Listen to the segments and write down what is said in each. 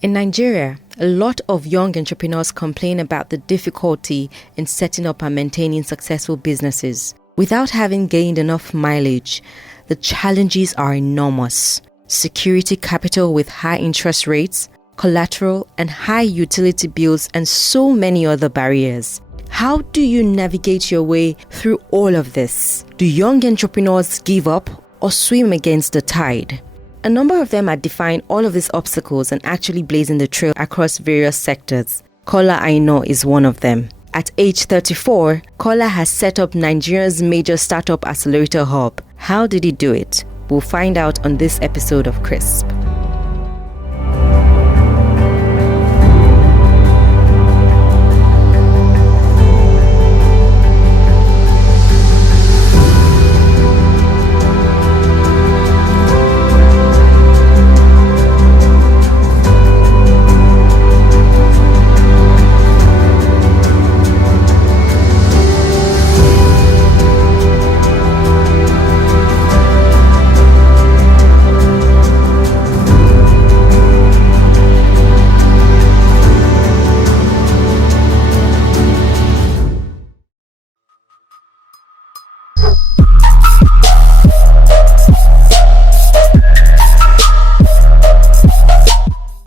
In Nigeria, a lot of young entrepreneurs complain about the difficulty in setting up and maintaining successful businesses. Without having gained enough mileage, the challenges are enormous. Security capital with high interest rates, collateral and high utility bills, and so many other barriers. How do you navigate your way through all of this? Do young entrepreneurs give up or swim against the tide? A number of them are defying all of these obstacles and actually blazing the trail across various sectors. Kola Aina is one of them. At age 34, Kola has set up Nigeria's major startup accelerator hub. How did he do it? We'll find out on this episode of Crisp.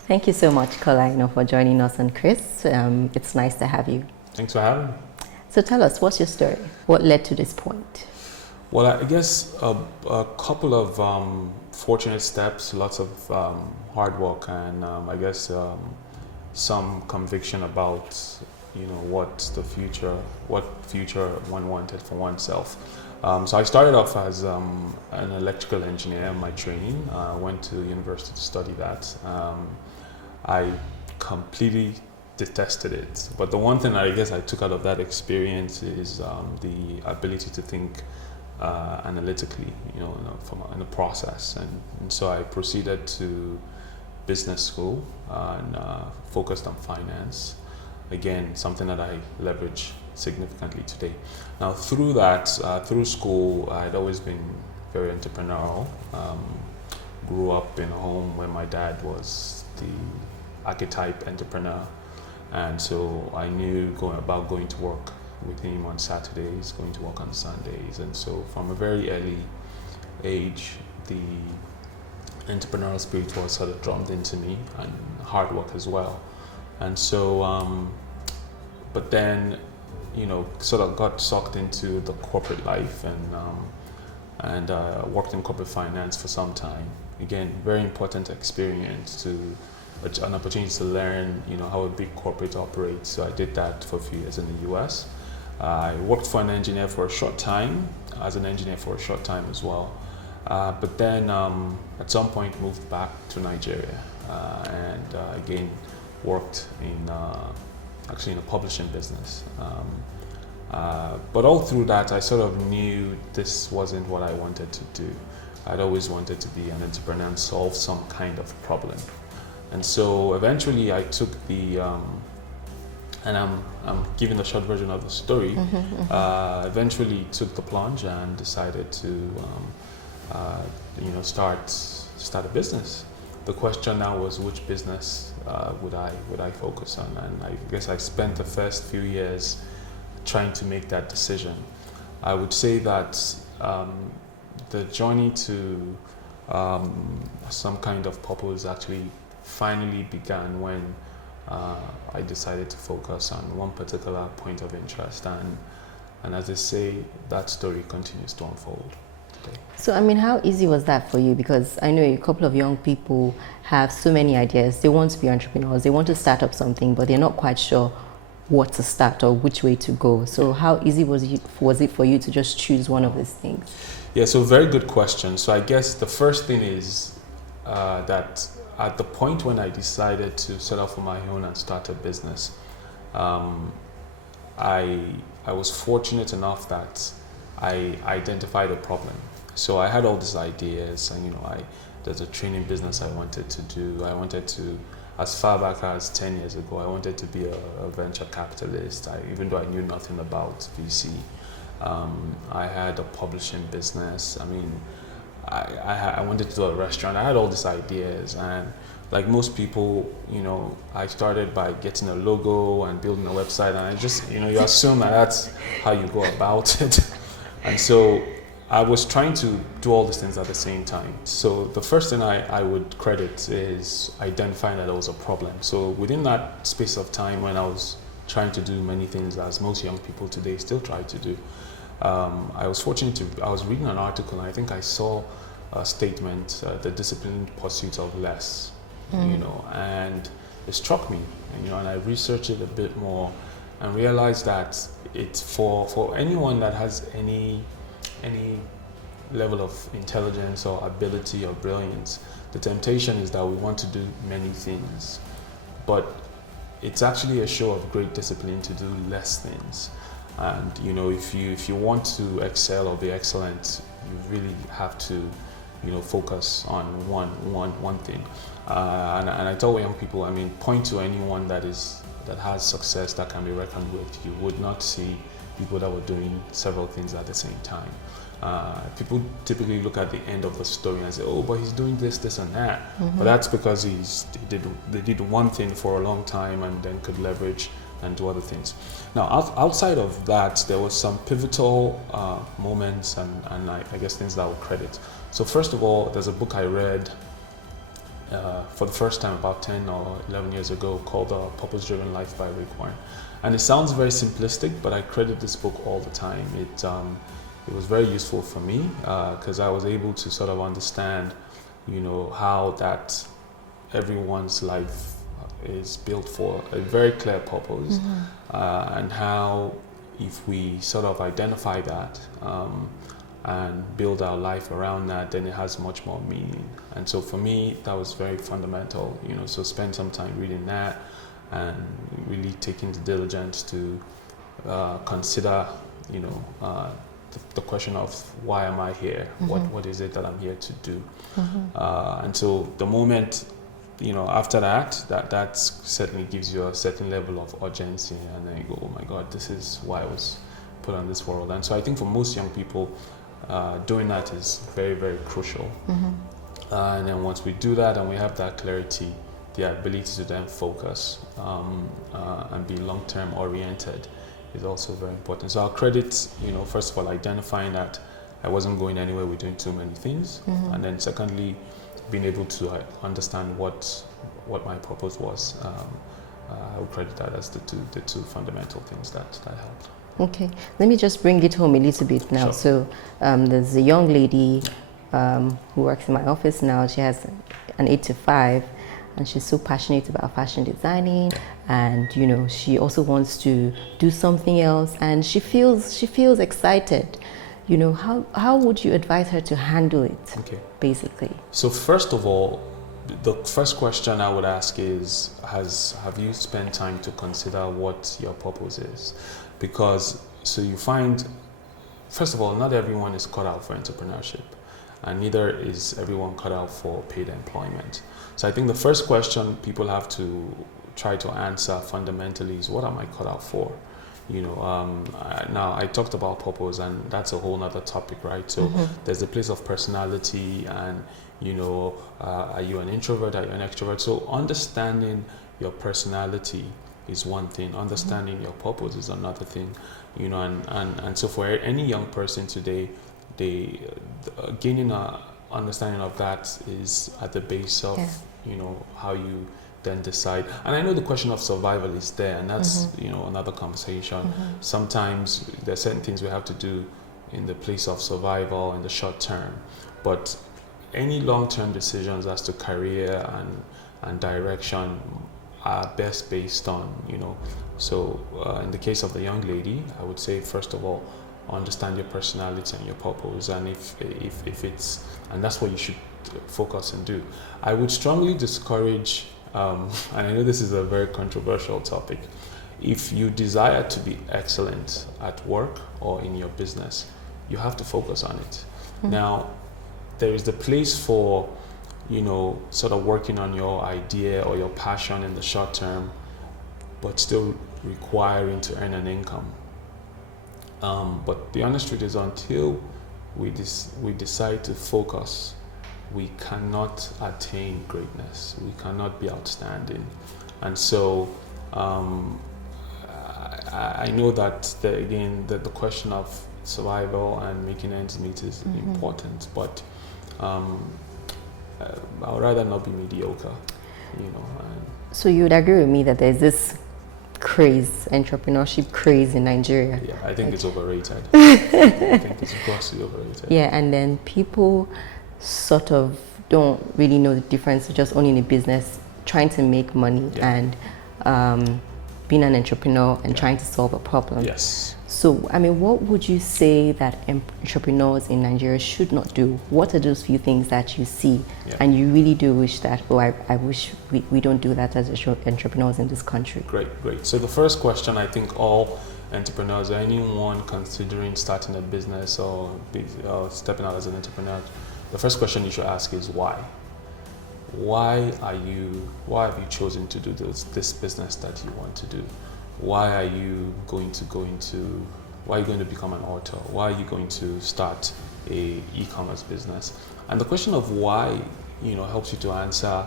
Thank you so much, Kola Aina, for joining us on Chris. It's nice to have you. Thanks for having me. So tell us, what's your story? What led to this point? Well, I guess a couple of fortunate steps, lots of hard work, and I guess some conviction about what future one wanted for oneself. So I started off as an electrical engineer in my training. I went to university to study that. I completely detested it. But the one thing I guess I took out of that experience is the ability to think analytically, in a process. And so I proceeded to business school and focused on finance. Again, something that I leverage significantly today. Now, through that, through school, I'd always been very entrepreneurial. Grew up in a home where my dad was the archetype entrepreneur, and so I knew going to work with him on Saturdays, going to work on Sundays, and so from a very early age, the entrepreneurial spirit was sort of drummed into me, and hard work as well. And so, but then, sort of got sucked into the corporate life and worked in corporate finance for some time. Again, very important experience, an opportunity to learn, how a big corporate operates. So I did that for a few years in the US. I worked for an engineer for a short time, as an engineer for a short time as well. But then at some point moved back to Nigeria and again worked actually in a publishing business. But all through that, I sort of knew this wasn't what I wanted to do. I'd always wanted to be an entrepreneur and solve some kind of problem. And so eventually I took the, and I'm giving the short version of the story, eventually took the plunge and decided to, start a business. The question now was, which business would I focus on? And I guess I spent the first few years trying to make that decision. I would say that the journey to some kind of purpose actually finally began when I decided to focus on one particular point of interest, and as I say, that story continues to unfold today. So, how easy was that for you? Because I know a couple of young people have so many ideas. They want to be entrepreneurs, they want to start up something, but they're not quite sure what to start or which way to go. So how easy was it for you to just choose one of these things? Yeah, so very good question. So I guess the first thing is that at the point when I decided to set up for my own and start a business, I was fortunate enough that I identified a problem. So I had all these ideas, and there's a training business I wanted to do. I wanted to, as far back as 10 years ago, I wanted to be a venture capitalist, even though I knew nothing about VC. I had a publishing business. I wanted to do a restaurant. I had all these ideas, and like most people, I started by getting a logo and building a website, and I just, you assume that that's how you go about it. And so I was trying to do all these things at the same time. So the first thing I would credit is identifying that there was a problem. So within that space of time when I was trying to do many things, as most young people today still try to do, I was fortunate I was reading an article, and I think I saw a statement, the disciplined pursuit of less, and it struck me, and I researched it a bit more and realized that it's for anyone that has any level of intelligence or ability or brilliance. The temptation is that we want to do many things, but it's actually a show of great discipline to do less things. And if you want to excel or be excellent, you really have to focus on one thing. And I tell young people, point to anyone that has success that can be reckoned with. You would not see people that were doing several things at the same time. People typically look at the end of the story and say, oh, but he's doing this and that. But that's because they did one thing for a long time and then could leverage and do other things. Now, outside of that, there was some pivotal moments and I guess things that I would credit. So first of all, there's a book I read for the first time about 10 or 11 years ago called Purpose Driven Life by Rick Warren. And it sounds very simplistic, but I credit this book all the time. It was very useful for me because I was able to sort of understand, how that everyone's life is built for a very clear purpose, and how if we sort of identify that and build our life around that, then it has much more meaning. And so for me, that was very fundamental, so spend some time reading that and really taking the diligence to consider, the question of why am I here? What is it that I'm here to do? And so the moment, after that certainly gives you a certain level of urgency, and then you go, oh my God, this is why I was put on this world. And so I think for most young people, doing that is very, very crucial. And then once we do that and we have that clarity, the ability to then focus and be long-term oriented is also very important. So I'll credit, first of all, identifying that I wasn't going anywhere with doing too many things, and then secondly, being able to understand what my purpose was. I would credit that as the two fundamental things that helped. Okay, let me just bring it home a little bit now. Sure. So there's a young lady who works in my office now. She has an 8 to 5. And she's so passionate about fashion designing, and she also wants to do something else, and she feels excited. How would you advise her to handle it? Okay. Basically. So first of all, the first question I would ask is, have you spent time to consider what your purpose is? Because so you find, first of all, not everyone is cut out for entrepreneurship, and neither is everyone cut out for paid employment. So I think the first question people have to try to answer fundamentally is, what am I cut out for? Now I talked about purpose, and that's a whole nother topic, right? So there's a place of personality, and are you an introvert, are you an extrovert? So understanding your personality is one thing, understanding your purpose is another thing, and so for any young person today, gaining a understanding of that is at the base of how you then decide. And I know the question of survival is there, and that's another conversation. Sometimes there are certain things we have to do in the place of survival in the short term, but any long-term decisions as to career and direction are best based on so in the case of the young lady, I would say first of all, understand your personality and your purpose, and if it's, and that's what you should focus and do. I would strongly discourage, and I know this is a very controversial topic, if you desire to be excellent at work or in your business, you have to focus on it. Now, there is the place for sort of working on your idea or your passion in the short term, but still requiring to earn an income. But the honest truth is, until we decide to focus, we cannot attain greatness. We cannot be outstanding. And so I know that the question of survival and making ends meet is important, but I would rather not be mediocre, So you would agree with me that there's this entrepreneurship craze in Nigeria? Yeah, I think it's overrated. I think it's grossly overrated. Yeah, and then people sort of don't really know the difference of just owning a business, trying to make money, and being an entrepreneur and trying to solve a problem. Yes. So, I mean, what would you say that entrepreneurs in Nigeria should not do? What are those few things that you see and you really do wish that, I wish we don't do that as entrepreneurs in this country? Great. So the first question, I think all entrepreneurs or anyone considering starting a business or stepping out as an entrepreneur, the first question you should ask is why? Why have you chosen to do this business that you want to do? Why are you going to become an author? Why are you going to start a e-commerce business? And the question of why, helps you to answer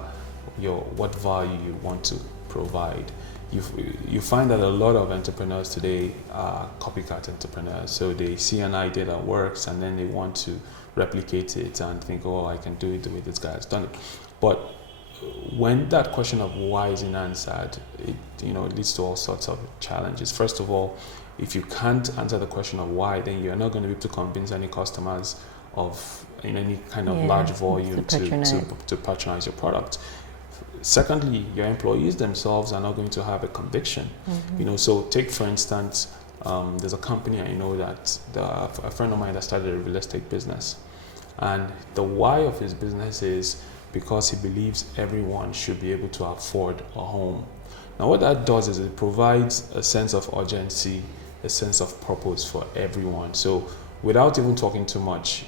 what value you want to provide. You find that a lot of entrepreneurs today are copycat entrepreneurs. So they see an idea that works and then they want to replicate it and think, oh, I can do it the way this guy has done it. But when that question of why isn't answered, it leads to all sorts of challenges. First of all, if you can't answer the question of why, then you're not going to be able to convince any customers in any kind of large volume to patronize your product. Secondly, your employees themselves are not going to have a conviction. So take for instance, there's a company I know that a friend of mine that started a real estate business, and the why of his business is because he believes everyone should be able to afford a home. Now what that does is it provides a sense of urgency, a sense of purpose for everyone. So without even talking too much,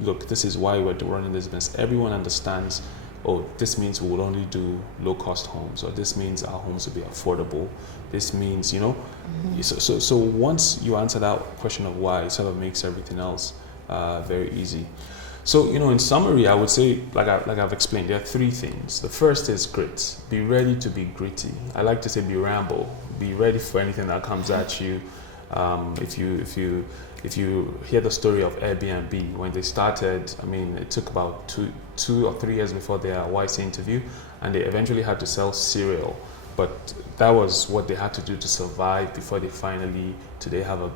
look, this is why we're running this business. Everyone understands, oh, this means we will only do low-cost homes, or this means our homes will be affordable. This means, so once you answer that question of why, it sort of makes everything else very easy. So, in summary, I would say, like I've explained, there are three things. The first is grit. Be ready to be gritty. I like to say be ramble. Be ready for anything that comes at you. If you hear the story of Airbnb, when they started, it took about two or 3 years before their YC interview, and they eventually had to sell cereal. But that was what they had to do to survive before they finally today have a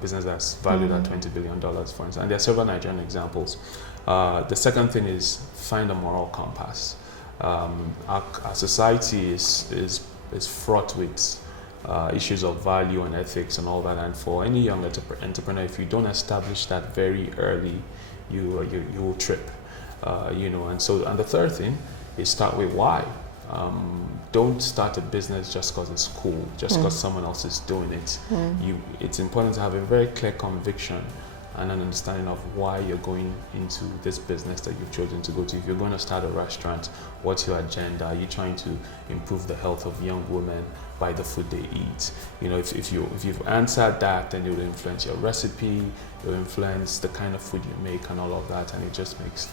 business that's valued at $20 billion, for instance. And there are several Nigerian examples. The second thing is find a moral compass. Our society is fraught with issues of value and ethics and all that. And for any young entrepreneur, if you don't establish that very early, you will trip. And the third thing is start with why. Don't start a business just because it's cool, just because someone else is doing it. It's important to have a very clear conviction and an understanding of why you're going into this business that you've chosen to go to. If you're going to start a restaurant, what's your agenda? Are you trying to improve the health of young women by the food they eat? If you've answered that, then it will influence your recipe, it will influence the kind of food you make and all of that, and it just makes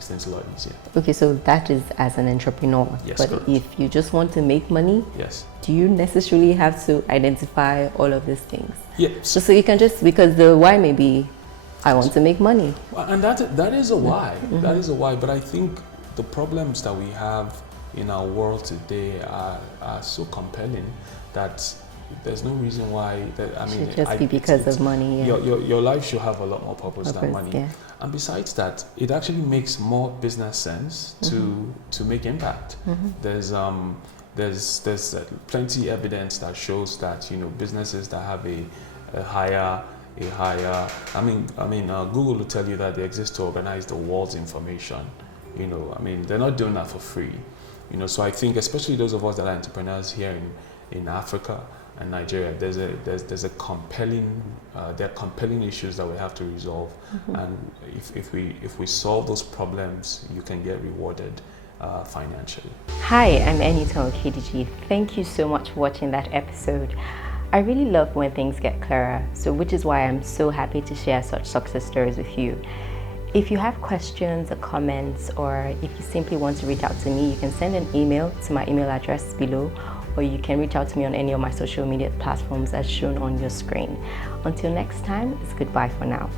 things a lot easier. Okay, so that is as an entrepreneur. Yes, but correct. If you just want to make money, yes, do you necessarily have to identify all of these things? Yes. So you can just, because the why may be, I want to make money. Well, and that is a why. That is a why. But I think the problems that we have in our world today are so compelling that there's no reason why. It should just be because of money. Yeah. Your life should have a lot more purpose than money. Yeah. And besides that, it actually makes more business sense to make impact. There's plenty evidence that shows that businesses that have a higher Google will tell you that they exist to organize the world's information. They're not doing that for free. So I think especially those of us that are entrepreneurs here in Africa and Nigeria, there are compelling issues that we have to resolve, and if we solve those problems, you can get rewarded financially. Hi, I'm Anita KDG. Thank you so much for watching that episode. I really love when things get clearer, which is why I'm so happy to share such success stories with you. If you have questions or comments, or if you simply want to reach out to me, you can send an email to my email address below, or you can reach out to me on any of my social media platforms as shown on your screen. Until next time, it's goodbye for now.